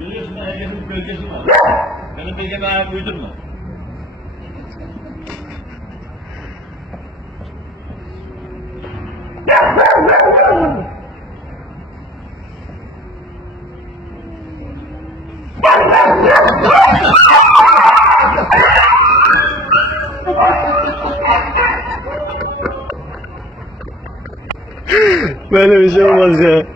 Biliyorsun herkesin bölgesi var. Benim bölgeme ayak uydurma. Böyle bir şey olmaz ya.